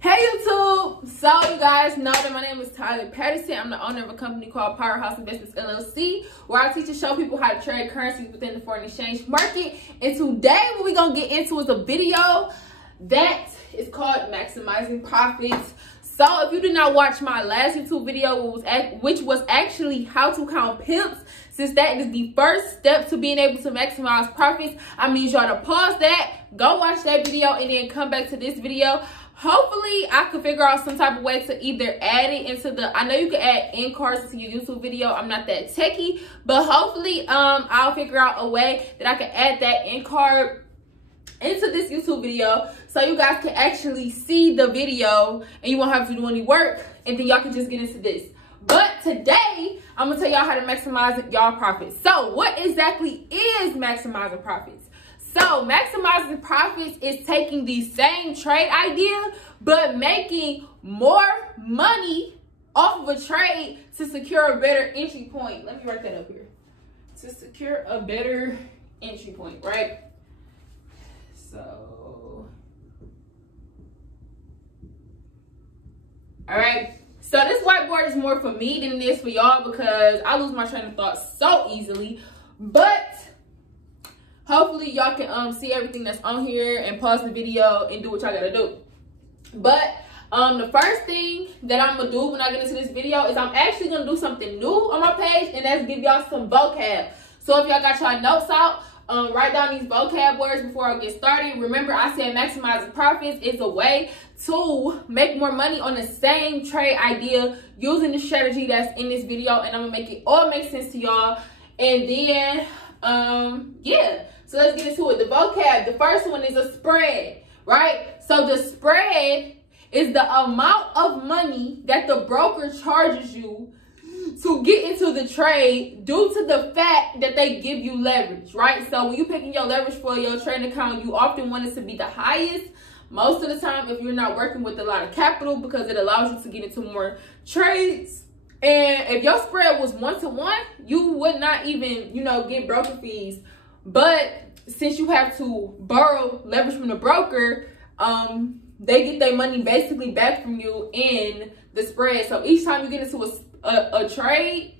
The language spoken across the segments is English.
Hey YouTube! So you guys know that my name is Tyler Patterson. I'm the owner of a company called Powerhouse Investments LLC, where I teach and show people how to trade currencies within the foreign exchange market. And today what we're going to get into is a video that is called Maximizing Profits. So if you did not watch my last YouTube video, which was actually how to count pips, since that is the first step to being able to maximize profits, I need y'all to pause that, go watch that video, and then come back to this video. Hopefully, I could figure out some type of way to either add it into the, I know you can add end cards to your YouTube video. I'm not that techie, but hopefully I'll figure out a way that I can add that end card into this YouTube video so you guys can actually see the video and you won't have to do any work, and then y'all can just get into this. But today, I'm gonna tell y'all how to maximize y'all profits. So what exactly is maximizing profits? So maximizing profits is taking the same trade idea, but making more money off of a trade to secure a better entry point. Let me write that up here. To secure a better entry point, right? So, all right. So this whiteboard is more for me than it is for y'all because I lose my train of thought so easily. But hopefully y'all can see everything that's on here and pause the video and do what y'all gotta do. But the first thing that I'm gonna do when I get into this video is I'm actually gonna do something new on my page, and that's give y'all some vocab. So if y'all got y'all notes out, write down these vocab words before I get started. Remember, I said maximizing profits is a way to make more money on the same trade idea using the strategy that's in this video, and I'm gonna make it all make sense to y'all. And then yeah, so let's get into it. The vocab, the first one is a spread, right? So the spread is the amount of money that the broker charges you to get into the trade due to the fact that they give you leverage, right? So when you're picking your leverage for your trading account, you often want it to be the highest. Most of the time, if you're not working with a lot of capital, because it allows you to get into more trades. And if your spread was 1-to-1, you would not even, get broker fees. But since you have to borrow leverage from the broker, they get their money basically back from you in the spread. So each time you get into a trade,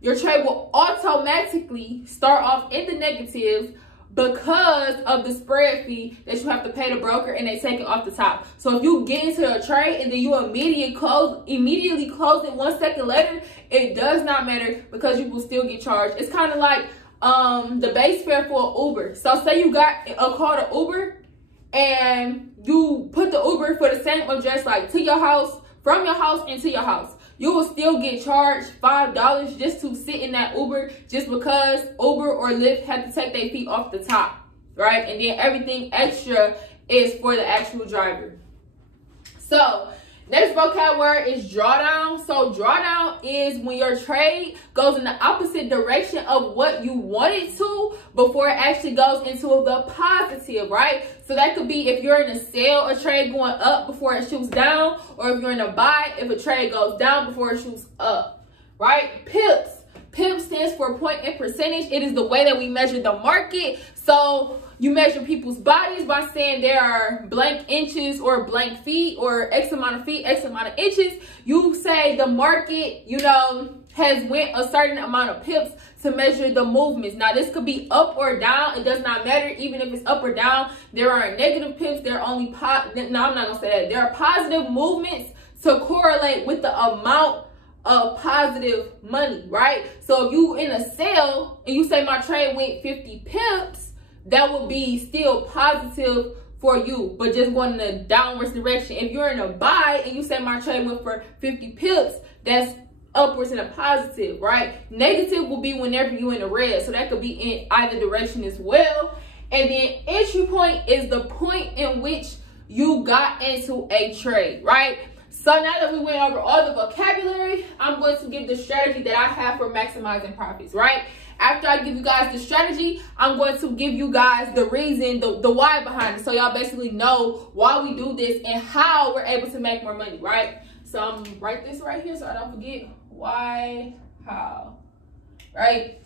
your trade will automatically start off in the negatives because of the spread fee that you have to pay the broker, and they take it off the top. So if you get into a trade and then you immediately close it 1 second later, it does not matter because you will still get charged. It's kind of like the base fare for an Uber. So say you got a call to Uber and you put the Uber for the same address, like to your house, from your house into your house. You will still get charged $5 just to sit in that Uber, just because Uber or Lyft have to take their fee off the top, right? And then everything extra is for the actual driver. So next vocab word is drawdown. So drawdown is when your trade goes in the opposite direction of what you want it to before it actually goes into the positive, right? So that could be if you're in a sell, a trade going up before it shoots down, or if you're in a buy, if a trade goes down before it shoots up, right? Pips. PIP stands for point and percentage. It is the way that we measure the market. So you measure people's bodies by saying there are blank inches or blank feet, or X amount of feet, X amount of inches. You say the market, has went a certain amount of pips to measure the movements. Now this could be up or down. It does not matter. Even if it's up or down, there are negative pips. There are only no, I'm not gonna say that. There are positive movements to correlate with the amount of positive money, right? So if you in a sale and you say my trade went 50 pips, that would be still positive for you, but just going in a downwards direction. If you're in a buy and you say my trade went for 50 pips, that's upwards in a positive, right? Negative will be whenever you're in the red, so that could be in either direction as well. And then entry point is the point in which you got into a trade, right? So now that we went over all the vocabulary, I'm going to give the strategy that I have for maximizing profits, right? After I give you guys the strategy, I'm going to give you guys the reason, the why behind it. So y'all basically know why we do this and how we're able to make more money, right? So I'm going to write this right here so I don't forget. Why, how, right?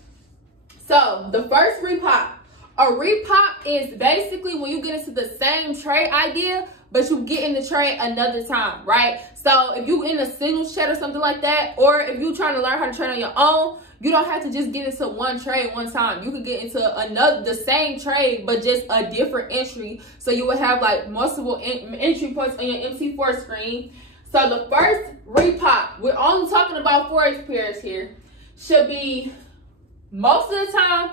So the first repop. A repop is basically when you get into the same trade idea, but you get in the trade another time, right? So if you in a singles chat or something like that, or if you're trying to learn how to trade on your own, you don't have to just get into one trade one time. You could get into the same trade, but just a different entry. So you would have like multiple entry points on your MC4 screen. So the first repop, we're only talking about Forex pairs here, should be most of the time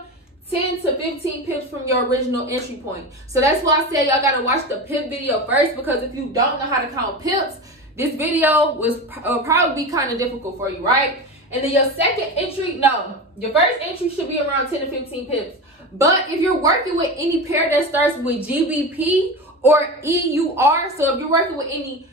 10 to 15 pips from your original entry point. So that's why I said y'all gotta watch the pip video first, because if you don't know how to count pips, this video will probably be kind of difficult for you, right? And then your second entry, your first entry should be around 10 to 15 pips. But if you're working with any pair that starts with GBP or EUR, so if you're working with any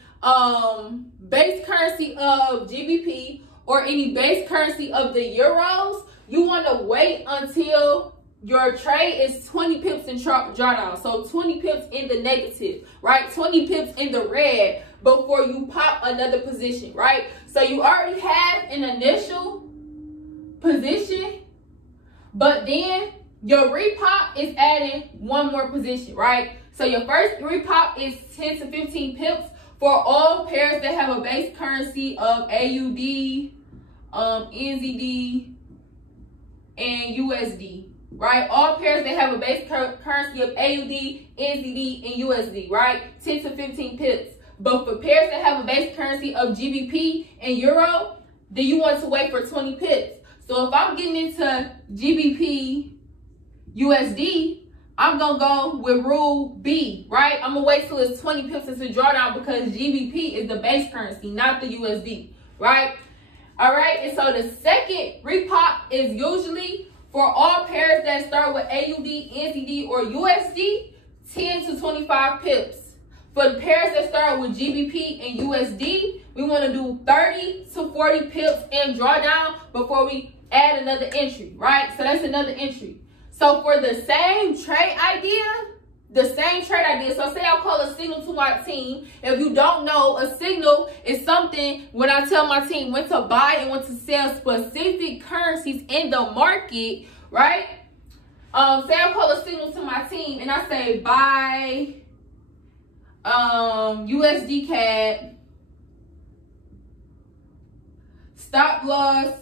base currency of GBP or any base currency of the euros, you want to wait until your trade is 20 pips in drawdown. So 20 pips in the negative, right? 20 pips in the red before you pop another position, right? So you already have an initial position, but then your repop is adding one more position, right? So your first repop is 10 to 15 pips for all pairs that have a base currency of AUD, NZD, and USD, right? All pairs that have a base currency of AUD, NZD, and USD, right? 10 to 15 pips. But for pairs that have a base currency of GBP and Euro, then you want to wait for 20 pips. So if I'm getting into GBP USD, I'm going to go with rule B, right? I'm going to wait till it's 20 pips into drawdown because GBP is the base currency, not the USD, right? All right, and so the second repop is usually for all pairs that start with AUD, NZD, or USD, 10 to 25 pips. For the pairs that start with GBP and USD, we want to do 30 to 40 pips in drawdown before we add another entry, right? So that's another entry. So for the same trade idea, so say I call a signal to my team. If you don't know, a signal is something when I tell my team when to buy and when to sell specific currencies in the market, right? Say I call a signal to my team and I say buy USD CAD, stop loss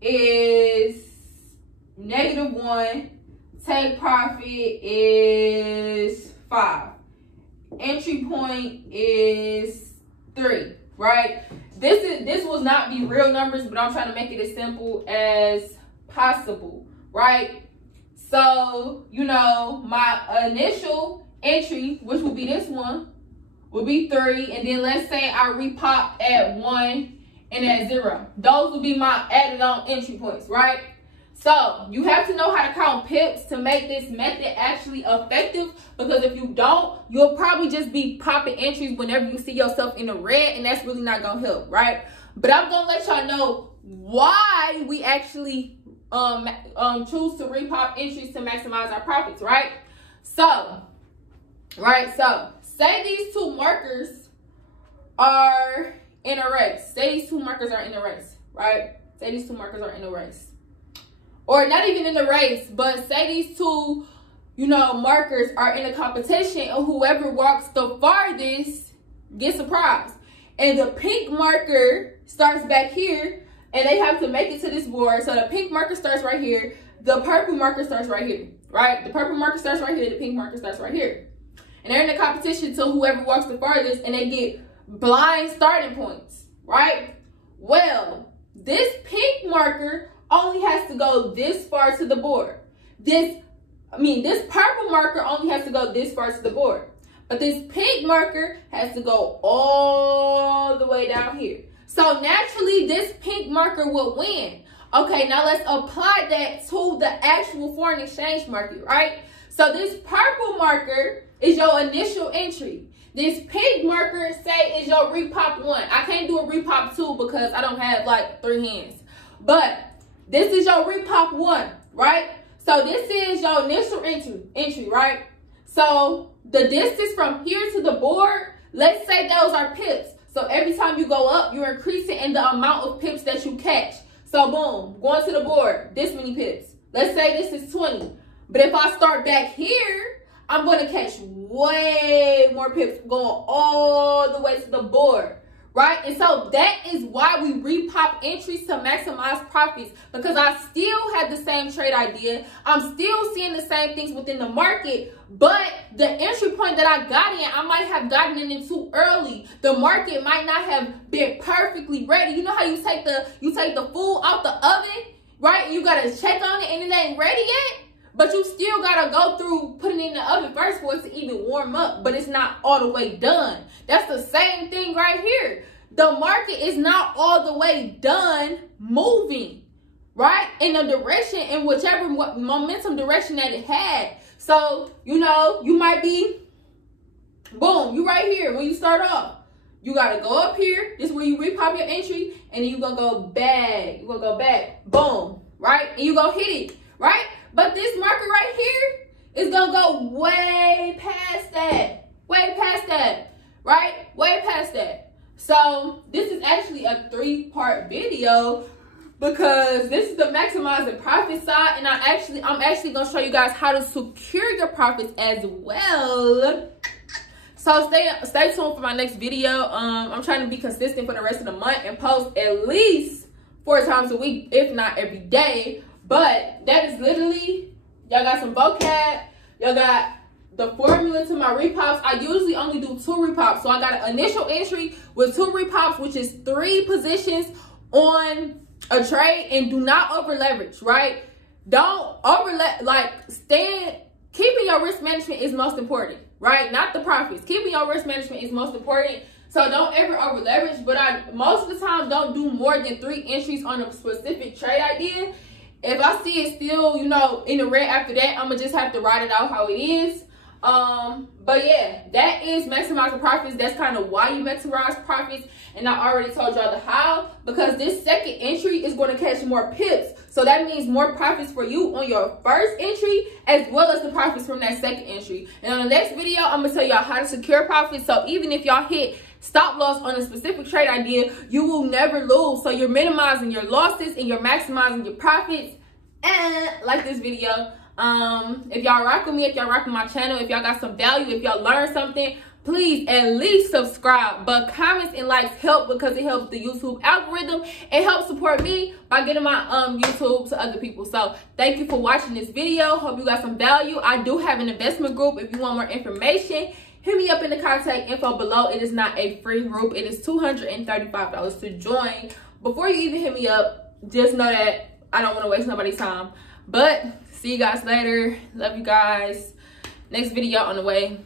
is -1, take profit is 5, entry point is 3, right? This will not be real numbers, but I'm trying to make it as simple as possible, right? So, you know, my initial entry, which will be this one, will be 3, and then let's say I repop at 1 and at 0. Those will be my added on entry points, right? So you have to know how to count pips to make this method actually effective, because if you don't, you'll probably just be popping entries whenever you see yourself in the red, and that's really not gonna help, right? But I'm gonna let y'all know why we actually choose to repop entries to maximize our profits, right? So say these two markers are in a race. Say these two markers are in a race, right? Say these two markers are in a race. Or not even in the race, but say these two, you know, markers are in a competition, and whoever walks the farthest gets a prize. And the pink marker starts back here, and they have to make it to this board. So the pink marker starts right here. The purple marker starts right here, right? The purple marker starts right here. The pink marker starts right here. And they're in a competition till whoever walks the farthest, and they get blind starting points, right? Well, this pink marker only has to go this far to the board. This purple marker only has to go this far to the board. But this pink marker has to go all the way down here. So naturally, this pink marker will win. Okay, now let's apply that to the actual foreign exchange market, right? So this purple marker is your initial entry. This pink marker, say, is your repop 1. I can't do a repop 2 because I don't have like 3 hands. But this is your repop 1, right? So this is your initial entry, right? So the distance from here to the board, let's say those are pips. So every time you go up, you're increasing in the amount of pips that you catch. So boom, going to the board, this many pips. Let's say this is 20. But if I start back here, I'm going to catch way more pips going all the way to the board, right? And so that is why we repop entries to maximize profits, because I still had the same trade idea. I'm still seeing the same things within the market, but the entry point that I got in, I might have gotten in too early. The market might not have been perfectly ready. You know how you take the food out the oven, right? You got to check on it and it ain't ready yet. But you still got to go through putting it in the oven first for it to even warm up. But it's not all the way done. That's the same thing right here. The market is not all the way done moving, right? In the direction, in whichever momentum direction that it had. So, you know, you might be, boom, you right here when you start off. You got to go up here. This is where you repop your entry. And then you're going to go back. You're going to go back. Boom, right? And you're going to hit it, right? But this market right here is going to go way past that. Way past that. Right? Way past that. So this is actually a 3-part video because this is the maximizing profit side. And I'm actually going to show you guys how to secure your profits as well. So stay tuned for my next video. I'm trying to be consistent for the rest of the month and post at least 4 times a week, if not every day. But that is literally, y'all got some vocab, y'all got the formula to my repops. I usually only do 2 repops. So I got an initial entry with 2 repops, which is 3 positions on a trade, and do not over leverage, right? Don't over keeping your risk management is most important, right? Not the profits. Keeping your risk management is most important. So don't ever over leverage, but I most of the time don't do more than 3 entries on a specific trade idea. If I see it still, you know, in the red after that, I'm going to just have to ride it out how it is. But yeah, that is maximizing profits. That's kind of why you maximize profits. And I already told y'all the how, because this second entry is going to catch more pips. So that means more profits for you on your first entry, as well as the profits from that second entry. And on the next video, I'm going to tell y'all how to secure profits. So even if y'all hit stop loss on a specific trade idea, you will never lose. So you're minimizing your losses and you're maximizing your profits. And like this video, if y'all rock with me, if y'all rock with my channel, if y'all got some value, if y'all learned something, please at least subscribe. But comments and likes help because it helps the YouTube algorithm. It helps support me by getting my YouTube to other people. So thank you for watching this video. Hope you got some value. I do have an investment group. If you want more information, hit me up in the contact info below. It is not a free group. It is $235 to join. Before you even hit me up, just know that I don't want to waste nobody's time. But see you guys later. Love you guys. Next video on the way.